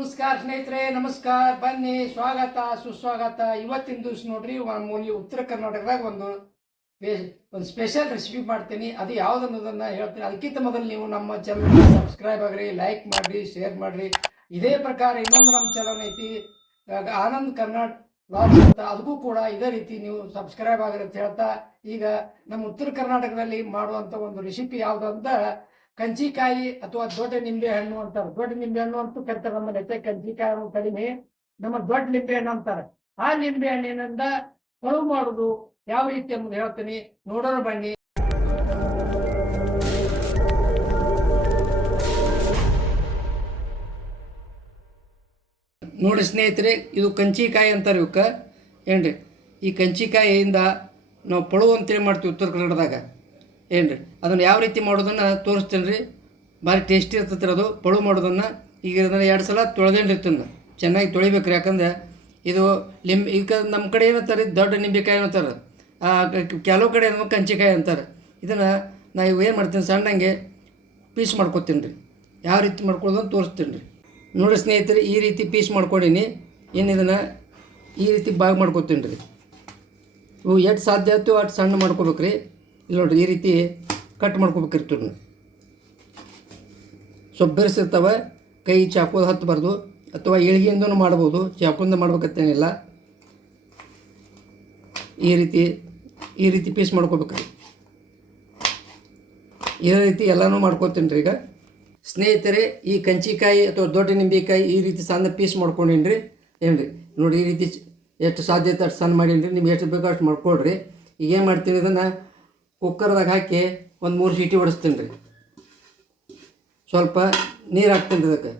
ನಮಸ್ಕಾರ ಸ್ನೇಹಿತರೆ, ನಮಸ್ಕಾರ. ಬನ್ನಿ, ಸ್ವಾಗತ ಸುಸ್ವಾಗತ. ಇವತ್ತಿನ ದಿವಸ ನೋಡ್ರಿ, ಮೂಲಿ ಉತ್ತರ ಕರ್ನಾಟಕದಾಗ ಒಂದು ಸ್ಪೆಷಲ್ ರೆಸಿಪಿ ಮಾಡ್ತೀನಿ. ಅದು ಯಾವ್ದು ಅನ್ನೋದನ್ನ ಹೇಳ್ತೀನಿ. ಅದಕ್ಕಿಂತ ಮೊದಲು ನೀವು ನಮ್ಮ ಚಾನಲ್ ಸಬ್ಸ್ಕ್ರೈಬ್ ಆಗ್ರಿ, ಲೈಕ್ ಮಾಡ್ರಿ, ಶೇರ್ ಮಾಡ್ರಿ. ಇದೇ ಪ್ರಕಾರ ಇನ್ನೊಂದು ನಮ್ಮ ಚಾನಲ್ ಐತಿ, ಆನಂದ್ ಕರ್ನಾಟಕ ವ್ಲಾಗ್ಸ್ ಅಂತ, ಅದಕ್ಕೂ ಕೂಡ ಇದೇ ರೀತಿ ನೀವು ಸಬ್ಸ್ಕ್ರೈಬ್ ಆಗ್ರಿ ಅಂತ ಹೇಳ್ತಾ, ಈಗ ನಮ್ಮ ಉತ್ತರ ಕರ್ನಾಟಕದಲ್ಲಿ ಮಾಡುವಂಥ ಒಂದು ರೆಸಿಪಿ ಯಾವುದು ಅಂತ, ಕಂಚಿಕಾಯಿ ಅಥವಾ ದೊಡ್ಡ ನಿಂಬೆ ಹಣ್ಣು ಅಂತಾರೆ. ದೊಡ್ಡ ನಿಂಬೆ ಹಣ್ಣು ಅಂತೂ ಕರಿತಾರೆ ನಮ್ಮಲ್ಲಿ. ಕಂಚಿಕಾಯಿ ಕಡಿಮೆ, ನಮ್ಮ ದೊಡ್ಡ ನಿಂಬೆ ಹಣ್ಣು ಅಂತಾರೆ. ಆ ನಿಂಬೆ ಹಣ್ಣಿನಿಂದ ಕಳುವು ಮಾಡುದು ಯಾವ ರೀತಿ ಅನ್ನೋದು ಹೇಳ್ತೀನಿ, ನೋಡೋಣ ಬನ್ನಿ. ನೋಡಿ ಸ್ನೇಹಿತರೆ, ಇದು ಕಂಚಿಕಾಯಿ ಅಂತಾರೆ ಇವಕ್ಕೆ. ಏನ್ರಿ, ಈ ಕಂಚಿಕಾಯಿಯಿಂದ ನಾವು ಪಳುವು ಅಂತೇಳಿ ಮಾಡ್ತೀವಿ ಉತ್ತರ ಕನ್ನಡದಾಗ. ಏನ್ರಿ, ಅದನ್ನು ಯಾವ ರೀತಿ ಮಾಡೋದನ್ನು ತೋರಿಸ್ತೇನೆ ರೀ. ಭಾರಿ ಟೇಸ್ಟಿ ಇರ್ತೈತೆ ಅದು ಪಳುವು ಮಾಡೋದನ್ನು. ಈಗ ಅದನ್ನು 2 ಸಲ ತೊಳೆದೇನಿರ್ತೀನಿ, ಚೆನ್ನಾಗಿ ತೊಳಿಬೇಕ್ರಿ. ಯಾಕಂದ್ರೆ ಇದು ಈಗ ನಮ್ಮ ಕಡೆ ಏನಂತಾರೆ, ದೊಡ್ಡ ನಿಂಬೆಕಾಯಿ ಅಂತಾರೆ. ಕೆಲವು ಕಡೆ ಏನೋ ಕಂಚಿಕಾಯಿ ಅಂತಾರೆ. ಇದನ್ನು ನಾವು ಏನು ಮಾಡ್ತೀನಿ, ಸಣ್ಣಂಗೆ ಪೀಸ್ ಮಾಡ್ಕೊತೀನಿ ರೀ. ಯಾವ ರೀತಿ ಮಾಡ್ಕೊಳ್ಳೋದನ್ನು ತೋರಿಸ್ತೀನಿ ರೀ. ನೋಡಿ ಸ್ನೇಹಿತರೆ, ಈ ರೀತಿ ಪೀಸ್ ಮಾಡ್ಕೊಡೀನಿ. ಏನು ಇದನ್ನು ಈ ರೀತಿ ಭಾಗ ಮಾಡ್ಕೊತೀನಿ ರೀ. ಇವು ಎಷ್ಟು ಸಾಧ್ಯ ಆಯ್ತು ಅಷ್ಟು ಸಣ್ಣ ಮಾಡ್ಕೋಬೇಕು ರೀ. ಇಲ್ಲಿ ನೋಡಿರಿ, ಈ ರೀತಿ ಕಟ್ ಮಾಡ್ಕೋಬೇಕಿರ್ತೀವಿ. ಸ್ವಲ್ಪ ಬೆರೆಸಿರ್ತವೆ, ಕೈ ಚಾಕೋದು ಹತ್ತಬಾರ್ದು, ಅಥವಾ ಇಳಿಗೆಯಿಂದನೂ ಮಾಡ್ಬೋದು, ಚಾಕೋದಿಂದ ಮಾಡ್ಬೇಕತ್ತೇನಿಲ್ಲ. ಈ ರೀತಿ ಪೀಸ್ ಮಾಡ್ಕೋಬೇಕ್ರಿ. ಇದೇ ರೀತಿ ಎಲ್ಲನೂ ಮಾಡ್ಕೋತೀನಿ ರೀ. ಈಗ ಸ್ನೇಹಿತರೆ, ಈ ಕಂಚಿಕಾಯಿ ಅಥವಾ ದೊಡ್ಡ ನಿಂಬೆಕಾಯಿ ಈ ರೀತಿ ಸಣ್ಣ ಪೀಸ್ ಮಾಡ್ಕೊಂಡೀನಿ ರೀ. ಏನು ರೀ, ನೋಡಿ, ಈ ರೀತಿ ಎಷ್ಟು ಸಾಧ್ಯತೆ ಅಷ್ಟು ಸಣ್ಣ ಮಾಡೀನಿ ರೀ. ನಿಮ್ಗೆ ಎಷ್ಟು ಬೇಕೋ ಅಷ್ಟು ಮಾಡ್ಕೊಳ್ರಿ. ಈಗ ಏನು ಮಾಡ್ತೀನಿ, ಇದನ್ನು ಕುಕ್ಕರ್ದಾಗ ಹಾಕಿ ಒಂದು 3 ಸೀಟಿ ಹೊಡಿಸ್ತೀನಿ ರೀ. ಸ್ವಲ್ಪ ನೀರು ಹಾಕ್ತೀನಿ ರೀ. ಅದಕ್ಕೆ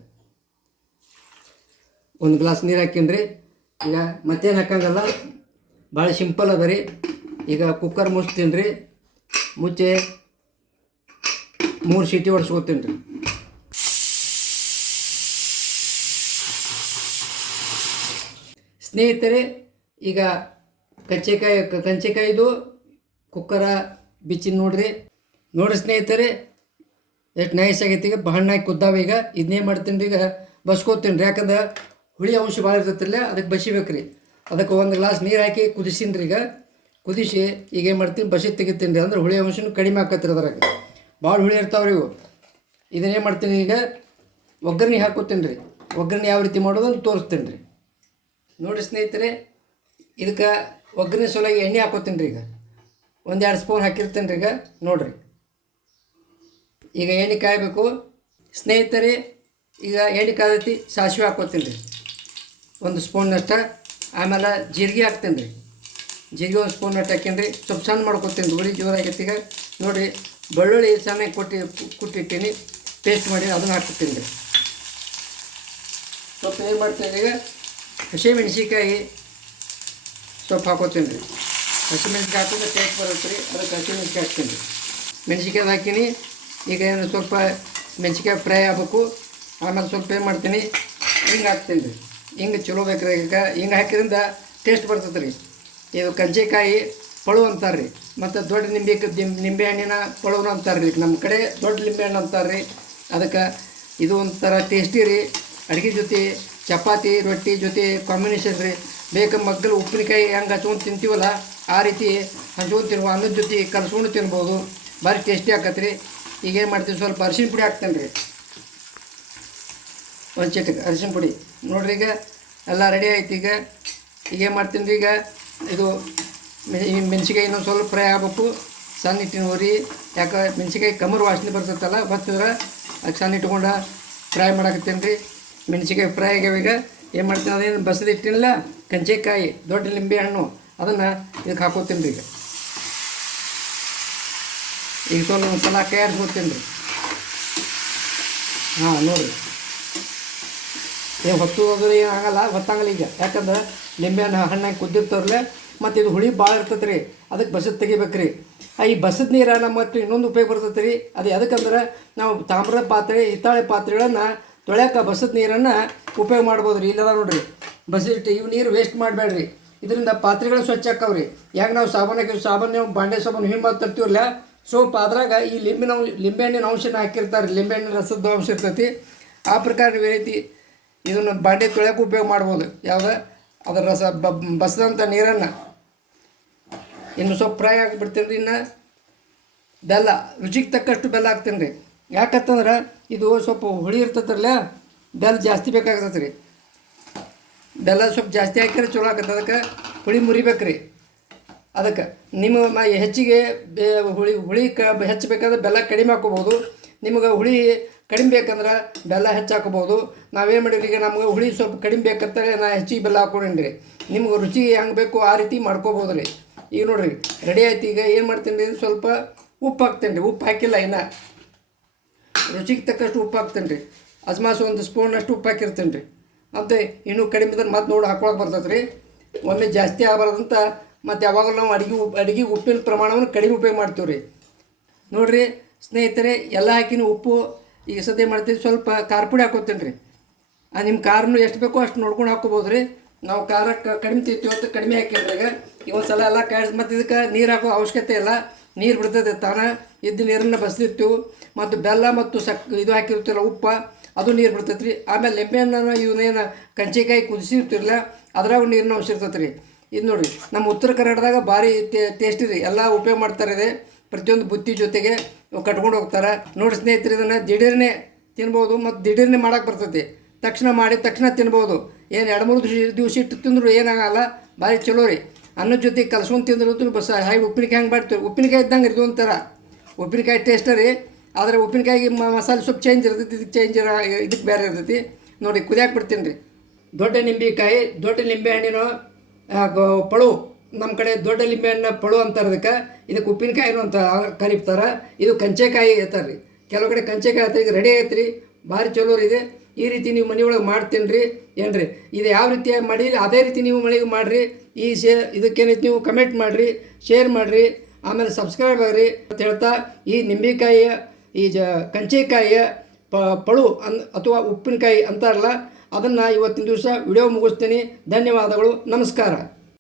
1 ಗ್ಲಾಸ್ ನೀರು ಹಾಕೀನಿ ರೀ. ಈಗ ಮತ್ತೇನು ಹಾಕಂಗಲ್ಲ, ಭಾಳ ಸಿಂಪಲ್ ಅದ ರೀ. ಈಗ ಕುಕ್ಕರ್ ಮುಚ್ತೀನಿ ರೀ. ಮುಚ್ಚಿ 3 ಸೀಟಿ ಹೊಡ್ಸ್ಕೊತೀನಿ ರೀ. ಸ್ನೇಹಿತರೆ, ಈಗ ಕಂಚಿಕಾಯಿದು ಕುಕ್ಕರ ಬಿಚ್ಚಿ ನೋಡ್ರಿ ಸ್ನೇಹಿತರೆ, ಎಷ್ಟು ನೈಸ್ ಆಗೈತಿ. ಈಗ ಹಣ್ಣಾಗಿ ಕುದ್ದಾವ. ಈಗ ಇದನ್ನೇನು ಮಾಡ್ತೀನಿ ರೀ, ಈಗ ಬಸ್ಕೋತೀನಿ ರೀ. ಯಾಕಂದ್ರೆ ಹುಳಿ ಅಂಶ ಭಾಳ ಇರ್ತೈತಿಲ್ಲ, ಅದಕ್ಕೆ ಬಸಿಬೇಕು ರೀ. ಅದಕ್ಕೆ 1 ಗ್ಲಾಸ್ ನೀರು ಹಾಕಿ ಕುದಿಸೀನಿ ರೀ. ಈಗ ಕುದಿಸಿ ಈಗ ಏನು ಮಾಡ್ತೀನಿ, ಬಸಿ ತೆಗಿತೀನಿ ರೀ. ಅಂದ್ರೆ ಹುಳಿ ಅಂಶನೂ ಕಡಿಮೆ ಆಕತ್ರಿ. ಅದ್ರಾಗ ಭಾಳ ಹುಳಿ ಇರ್ತಾವ್ರಿ ಇವು. ಇದನ್ನೇನು ಮಾಡ್ತೀನಿ, ಈಗ ಒಗ್ಗರಣೆ ಹಾಕೋತೀನಿ ರೀ. ಒಗ್ಗರಣೆ ಯಾವ ರೀತಿ ಮಾಡೋದನ್ನು ತೋರಿಸ್ತೀನಿ ರೀ. ನೋಡಿ ಸ್ನೇಹಿತರೆ, ಇದಕ್ಕೆ ಒಗ್ಗರಣೆ ಸಲುವಾಗಿ ಎಣ್ಣೆ ಹಾಕೋತೀನಿ ರೀ. ಈಗ 1-2 ಸ್ಪೂನ್ ಹಾಕಿರ್ತೀನಿ ರೀ. ಈಗ ನೋಡಿರಿ, ಈಗ ಎಣ್ಣೆ ಕಾಯಬೇಕು ಸ್ನೇಹಿತರೆ. ಈಗ ಎಣ್ಣೆ ಕಾದೈತಿ, ಸಾಸಿವೆ ಹಾಕೋತೀನಿ ರೀ 1 ಸ್ಪೂನ್ನಷ್ಟು. ಆಮೇಲೆ ಜೀರಿಗೆ ಹಾಕ್ತೀನಿ ರೀ. ಜೀರಿಗೆ 1 ಸ್ಪೂನ್ನಷ್ಟು ಹಾಕೀನಿ ರೀ. ಸ್ವಲ್ಪ ಸಣ್ಣ ಮಾಡ್ಕೊತೀನಿ ರೀ, ಉರಿ ಜೋರಾಗೈತಿ. ಈಗ ನೋಡಿ, ಬೆಳ್ಳುಳ್ಳಿ ಚೆನ್ನಾಗಿ ಕುಟ್ಟಿರ್ತೀನಿ, ಪೇಸ್ಟ್ ಮಾಡಿ ಅದನ್ನು ಹಾಕ್ತೀನಿ ರೀ. ಸ್ವಲ್ಪ ಏನು ಮಾಡ್ತೀನಿ, ಈಗ ಹಸಿಮೆಣ್ಸಿಕಾಯಿ ಸ್ವಲ್ಪ ಹಾಕೋತೀನಿ ರೀ. ಹಸಿಮೆಣ್ಸಿಕಾಯಿ ಹಾಕಿದ್ರೆ ಟೇಸ್ಟ್ ಬರುತ್ತೆ ರೀ. ಅದಕ್ಕೆ ಹಸಿಮೆಣ್ಸಿಕಾಯಿ ಹಾಕ್ತೀನಿ ರೀ. ಮೆಣ್ಸಿಕಾಯಿ ಹಾಕೀನಿ. ಈಗ ಏನು ಸ್ವಲ್ಪ ಮೆಣ್ಸಿಕಾಯಿ ಫ್ರೈ ಆಗಬೇಕು. ಆಮೇಲೆ ಸ್ವಲ್ಪ ಏನು ಮಾಡ್ತೀನಿ, ಹಿಂಗೆ ಹಾಕ್ತೀನಿ ರೀ. ಹಿಂಗೆ ಚಲೋ ಬೇಕ್ರಿ. ಈಗ ಹಿಂಗೆ ಹಾಕಿದ್ರಿಂದ ಟೇಸ್ಟ್ ಬರ್ತದೆ ರೀ. ಇದು ಕಂಚಿಕಾಯಿ ಪಳುವು ಅಂತಾರೆ ರೀ. ಮತ್ತು ದೊಡ್ಡ ನಿಂಬೆ ಹಣ್ಣಿನ ಪಳುವು ಅಂತಾರೆ ರೀ. ನಮ್ಮ ಕಡೆ ದೊಡ್ಡ ನಿಂಬೆ ಹಣ್ಣು ಅಂತಾರೆ ರೀ. ಅದಕ್ಕೆ ಇದು ಒಂಥರ ಟೇಸ್ಟಿ ರೀ. ಅಡುಗೆ ಜೊತೆ ಚಪಾತಿ ರೊಟ್ಟಿ ಜೊತೆ ಕಾಂಬಿನೇಷನ್ ರೀ. ಬೇಕು ಮಗ್ಗಲು ಉಪ್ಪಿನಕಾಯಿ ಹೆಂಗೆ ಹಚ್ಕೊಂಡು ತಿಂತೀವಲ್ಲ, ಆ ರೀತಿ ಹಂಚ್ಕೊಂಡು ತಿನ್ನುವ, ಅನ್ನದ ಜೊತೆ ಕಲಸ್ಕೊಂಡು ತಿನ್ಬೋದು. ಭಾರಿ ಟೇಸ್ಟಿ ಆಕತ್ತೆ ರೀ. ಈಗ ಏನು ಮಾಡ್ತೀವಿ, ಸ್ವಲ್ಪ ಅರಿಶಿನ ಪುಡಿ ಹಾಕ್ತೇನೆ ರೀ. 1 ಚಿಟಿಕೆ ಅರಿಶಿನ ಪುಡಿ. ನೋಡಿರಿ, ಈಗ ಎಲ್ಲ ರೆಡಿ ಆಯ್ತು. ಈಗ ಏನು ಮಾಡ್ತೀನಿ ರೀ, ಈಗ ಇದು ಮೆಣಸಿಕಾಯಿ ಇನ್ನೊಂದು ಸ್ವಲ್ಪ ಫ್ರೈ ಆಗಬೇಕು. ಸಣ್ಣ ಇಟ್ಟಿನ ಉರಿ. ಯಾಕೆ ಮೆಣಸಿಕಾಯಿ ಕಮರು ವಾಸನೆ ಬರ್ತೈತಲ್ಲ, ಬರ್ತದ್ರೆ ಅದಕ್ಕೆ ಸಣ್ಣ ಇಟ್ಕೊಂಡು ಫ್ರೈ ಮಾಡಾಕತ್ತೀನಿ ರೀ. ಮೆಣಸಿಕಾಯಿ ಫ್ರೈ ಆಗ್ಯಾವ. ಈಗ ಏನು ಮಾಡ್ತೀನಿ, ಅದೇನು ಬಸದಿಟ್ಟಿನಲ್ಲ ಕಂಚಿಕಾಯಿ ದೊಡ್ಡ ನಿಂಬೆ ಹಣ್ಣು, ಅದನ್ನು ಇದಕ್ಕೆ ಹಾಕೋತೀನಿ ರೀ. ಈಗ ಸ್ವಲ್ಪ ಒಂದು ಸಲ ಕೈ ಆಡಿಸ್ಕೊತೀನಿ ರೀ. ಹಾಂ, ನೋಡಿರಿ, ಏನು ಹೊತ್ತೋದ್ರೆ ಏನು ಆಗಲ್ಲ, ಹೊತ್ತಂಗಲ್ಲ. ಈಗ ಯಾಕಂದ್ರೆ ನಿಂಬೆ ಹಣ್ಣು ಹಣ್ಣಾಗಿ ಕುದ್ದಿರ್ತಾರಲ್ಲ, ಮತ್ತು ಇದು ಹುಳಿ ಭಾಳ ಇರ್ತೈತೆ ರೀ. ಅದಕ್ಕೆ ಬಸದ್ ತೆಗಿಬೇಕು ರೀ. ಈ ಬಸದ ನೀರನ್ನು ಮತ್ತು ಇನ್ನೊಂದು ಉಪಯೋಗ ಬರ್ತೈತೆ ರೀ. ಅದು ಯಾಕಂದ್ರೆ ನಾವು ತಾಮ್ರದ ಪಾತ್ರೆ, ಹಿತ್ತಾಳೆ ಪಾತ್ರೆಗಳನ್ನು ತೊಳ್ಯಾಕ ಬಸದ ನೀರನ್ನು ಉಪಯೋಗ ಮಾಡ್ಬೋದು ರೀ. ಇಲ್ಲದ ನೋಡಿರಿ, ಬಸಿಟ್ಟು ಇವು ನೀರು ವೇಸ್ಟ್ ಮಾಡಬೇಡ್ರಿ. ಇದರಿಂದ ಪಾತ್ರೆಗಳು ಸ್ವಚ್ಛ ಆಕ್ಕವ್ರಿ. ಯಾಕೆ ನಾವು ಸಾಬೂನು ಬಾಂಡೆ ಸಾಬೂನು ಹಿಂಗೆ ತರ್ತೀವಲ್ಲ, ಸೋಪ್ ಅದ್ರಾಗ ಈ ಲಿಂಬೆಹಣ್ಣಿನ ಅಂಶನ ಹಾಕಿರ್ತಾರೆ. ಲಿಂಬೆಹಣ್ಣಿನ ರಸದ ಅಂಶ ಇರ್ತೈತಿ. ಆ ಪ್ರಕಾರ ಈ ರೀತಿ ಇದನ್ನು ಬಾಂಡೆ ತೊಳೆಯೋಕೆ ಉಪಯೋಗ ಮಾಡ್ಬೋದು. ಯಾವ್ದು ಅದರ ರಸ ಬಸದಂಥ ನೀರನ್ನು ಇನ್ನು ಸ್ವಲ್ಪ ಫ್ರೈ ಆಗಿಬಿಡ್ತೀನಿ ರೀ. ಇನ್ನು ಬೆಲ್ಲ ರುಚಿಗೆ ತಕ್ಕಷ್ಟು ಬೆಲ್ಲ ಹಾಕ್ತೀನಿ ರೀ. ಯಾಕಂತಂದ್ರೆ ಇದು ಸ್ವಲ್ಪ ಹುಳಿ ಇರ್ತೈತ್ರಲ್ಲ, ಬೆಲ್ಲ ಜಾಸ್ತಿ ಬೇಕಾಗ್ತದೆ ರೀ. ಬೆಲ್ಲ ಸ್ವಲ್ಪ ಜಾಸ್ತಿ ಹಾಕಿದ್ರೆ ಚಲೋ ಆಗತ್ತೆ. ಅದಕ್ಕೆ ಹುಳಿ ಮುರಿಬೇಕು ರೀ. ಅದಕ್ಕೆ ನಿಮ್ಮ ಹೆಚ್ಚಿಗೆ ಹುಳಿ ಹೆಚ್ಚು ಬೇಕಾದ್ರೆ ಬೆಲ್ಲ ಕಡಿಮೆ ಹಾಕೋಬೋದು. ನಿಮಗೆ ಹುಳಿ ಕಡಿಮೆ ಬೇಕಂದ್ರೆ ಬೆಲ್ಲ ಹೆಚ್ಚು ಹಾಕೋಬೋದು. ನಾವೇನು ಮಾಡಿರಿ, ಈಗ ನಮ್ಗೆ ಹುಳಿ ಸ್ವಲ್ಪ ಕಡಿಮೆ ಬೇಕಂತೇಳಿ ನಾ ಹೆಚ್ಚಿಗೆ ಬೆಲ್ಲ ಹಾಕೊಂಡೇನಿ ರೀ. ನಿಮ್ಗೆ ರುಚಿ ಹೆಂಗೆ ಬೇಕು ಆ ರೀತಿ ಮಾಡ್ಕೋಬೋದು ರೀ. ಈಗ ನೋಡಿರಿ ರೆಡಿ ಆಯ್ತು. ಈಗ ಏನು ಮಾಡ್ತೀನಿ ರೀ, ಸ್ವಲ್ಪ ಉಪ್ಪು ಹಾಕ್ತೇನೆ ರೀ. ಉಪ್ಪು ಹಾಕಿಲ್ಲ ಇನ್ನು, ರುಚಿಗೆ ತಕ್ಕಷ್ಟು ಉಪ್ಪು ಹಾಕ್ತೇನೆ ರೀ. ಅಜ್ಮಾಸ್ 1 ಸ್ಪೂನಷ್ಟು ಉಪ್ಪು ಹಾಕಿರ್ತೇನೆ ರೀ. ಮತ್ತು ಇನ್ನೂ ಕಡಿಮೆ ಇದ್ರೆ ಮತ್ತೆ ನೋಡಿ ಹಾಕೊಳಕ್ಕೆ ಬರ್ತೈತೆ ರೀ. ಒಮ್ಮೆ ಜಾಸ್ತಿ ಆಗಬಾರ್ದಂತ ಮತ್ತು ಯಾವಾಗಲೂ ನಾವು ಅಡುಗೆ ಉಪ್ಪಿನ ಪ್ರಮಾಣವನ್ನು ಕಡಿಮೆ ಉಪಯೋಗ ಮಾಡ್ತೀವಿ ರೀ. ನೋಡಿರಿ ಸ್ನೇಹಿತರೆ, ಎಲ್ಲ ಹಾಕಿನ ಉಪ್ಪು ಈಗ ಸದ್ಯ ಮಾಡ್ತೀವಿ. ಸ್ವಲ್ಪ ಖಾರ ಪುಡಿ ಹಾಕೋತೇನೆ ರೀ. ನಿಮ್ಮ ಖಾರನು ಎಷ್ಟು ಬೇಕೋ ಅಷ್ಟು ನೋಡ್ಕೊಂಡು ಹಾಕೋಬೋದು ರೀ. ನಾವು ಖಾರ ಕಡಿಮೆ ತಿಂತೀವಿ ಅಂತ ಕಡಿಮೆ ಹಾಕಿದ್ರಾಗ ಒಂದು ಸಲ ಎಲ್ಲ ಕಾಯಿಸಿ ಮತ್ತು ಇದಕ್ಕೆ ನೀರು ಹಾಕೋ ಅವಶ್ಯಕತೆ ಇಲ್ಲ. ನೀರು ಬಿಡ್ತದೆ ತಾನ ಇದ್ದ ನೀರನ್ನು ಬಸ್ದಿರ್ತೀವಿ. ಮತ್ತು ಬೆಲ್ಲ ಮತ್ತು ಇದು ಹಾಕಿರ್ತೀರಲ್ಲ ಉಪ್ಪು, ಅದು ನೀರು ಬಿಡ್ತೈತೆ ರೀ. ಆಮೇಲೆ ಲಿಂಬೆಹಣ್ಣನ್ನು ಇವನ್ನೇನು ಕಂಚಿಕಾಯಿ ಕುದಿಸಿರ್ತಿರಲ್ಲ ಅದ್ರಾಗ ನೀರಿನ ಅಂಶ ಇರ್ತೈತೆ ರೀ. ಇದು ನೋಡಿರಿ ನಮ್ಮ ಉತ್ತರ ಕನ್ನಡದಾಗ ಭಾರಿ ಟೇಸ್ಟಿ ರೀ. ಎಲ್ಲ ಉಪಯೋಗ ಮಾಡ್ತಾರೆ ಇದೆ. ಪ್ರತಿಯೊಂದು ಬುತ್ತಿ ಜೊತೆಗೆ ಕಟ್ಕೊಂಡು ಹೋಗ್ತಾರೆ. ನೋಡಿ ಸ್ನೇಹಿತರೆ, ಇದನ್ನು ದಿಢೀರ್ನೇ ತಿನ್ಬೋದು ಮತ್ತು ದಿಢೀರ್ನೇ ಮಾಡೋಕೆ ಬರ್ತೈತಿ. ತಕ್ಷಣ ಮಾಡಿ ತಕ್ಷಣ ತಿನ್ಬೋದು. ಏನು 2-3 ದಿವಸ ಇಟ್ಟು ತಿಂದ್ರು ಏನಾಗಲ್ಲ. ಭಾರಿ ಚಲೋ ರೀ. ಅನ್ನದ ಜೊತೆಗೆ ಕಲ್ಸ್ಕೊಂಡು ತಿಂದ್ರು ಬಸ್ ಹಾಗೆ ಉಪ್ಪಿನಕಾಯಿ ಹೆಂಗೆ ಮಾಡ್ತೀವಿ, ಉಪ್ಪಿನಕಾಯಿ ಇದ್ದಂಗೆ ಇದು ಒಂಥರ ಉಪ್ಪಿನಕಾಯಿ ಟೇಸ್ಟ ರೀ. ಆದರೆ ಉಪ್ಪಿನಕಾಯಿಗೆ ಮಸಾಲೆ ಸ್ವಲ್ಪ ಚೇಂಜ್ ಇರ್ತೈತಿ, ಇದಕ್ಕೆ ಚೇಂಜ್ ಇದಕ್ಕೆ ಬೇರೆ ಇರ್ತೈತಿ. ನೋಡಿ ಕುದಿಯಾಕೆ ಬಿಡ್ತೀನಿ ರೀ. ದೊಡ್ಡ ನಿಂಬೆಕಾಯಿ, ದೊಡ್ಡ ನಿಂಬೆಹಣ್ಣಿನ ಪಳು, ನಮ್ಮ ಕಡೆ ದೊಡ್ಡ ಲಿಂಬೆಹಣ್ಣ ಪಳು ಅಂತಾರೆ. ಇದಕ್ಕೆ ಉಪ್ಪಿನಕಾಯಿನೂ ಅಂತ ಕರೀತಾರೆ. ಇದು ಕಂಚೆಕಾಯಿ ಹೇಳ್ತಾರೆ ರೀ. ಕೆಲವು ಕಡೆ ಕಂಚೆಕಾಯಿ ಹೇಳ್ತಾರೆ. ಈಗ ರೆಡಿ ಆಗೈತೆ ರೀ. ಭಾರಿ ಚಲೋ ರೀ ಇದೆ. ಈ ರೀತಿ ನೀವು ಮನೆಯೊಳಗೆ ಮಾಡ್ತೀನಿ ರೀ. ಏನು ರೀ ಇದು ಯಾವ ರೀತಿ ಮಾಡಿ ಅದೇ ರೀತಿ ನೀವು ಮನೆಗೆ ಮಾಡಿರಿ. ಇದಕ್ಕೇನೈತಿ ನೀವು ಕಮೆಂಟ್ ಮಾಡಿರಿ, ಶೇರ್ ಮಾಡಿರಿ, ಆಮೇಲೆ ಸಬ್ಸ್ಕ್ರೈಬ್ ಆಗಿರಿ ಅಂತ ಹೇಳ್ತಾ, ಈ ನಿಂಬೆಕಾಯಿಯ ಕಂಚೆಕಾಯಿಯ ಪಳು ಅಥವಾ ಉಪ್ಪಿನಕಾಯಿ ಅಂತಾರಲ್ಲ, ಅದನ್ನು ಇವತ್ತಿನ ದಿವಸ ವಿಡಿಯೋ ಮುಗಿಸ್ತೀನಿ. ಧನ್ಯವಾದಗಳು, ನಮಸ್ಕಾರ.